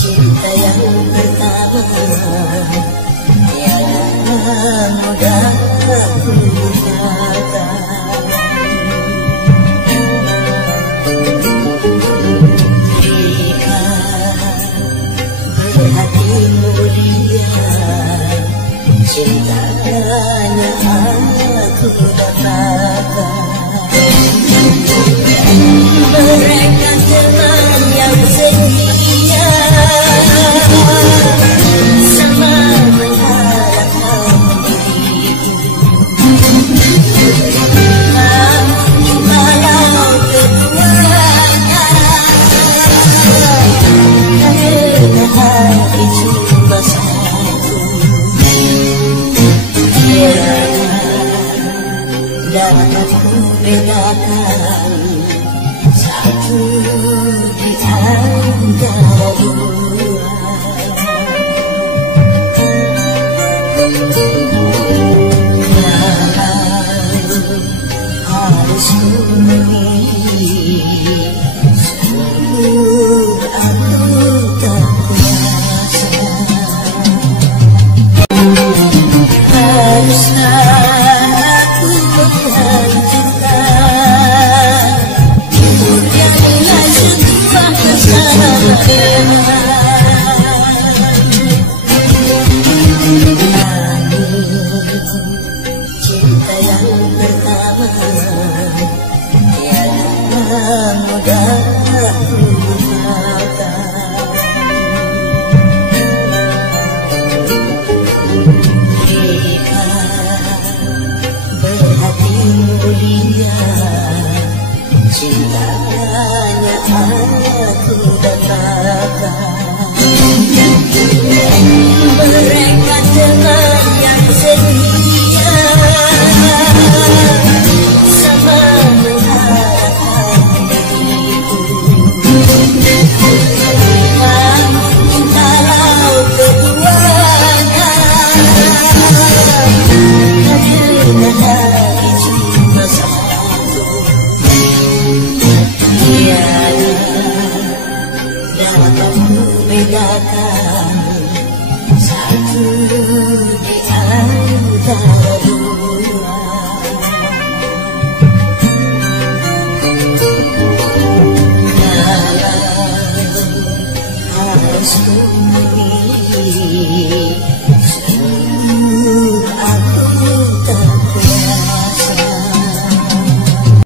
cinta yang pertama tiada mudah aku lupakan. Jika berhati mulia, cintanya aku dapatkan. Mereka teman yang setia, sama mengharapkan diriku. Namun kalau kedua karena hati cuma satu, tiada dapat ku bedakan satu di antara dua. Harus memilih, sungguh aku tak kuasa. Haruslah aku menghancurkan bukanlah sebuah kesalahan. Cinta yang pertama tiada mudah aku lupakan. Jika berhati mulia, cintanya aku dapatkan. Mereka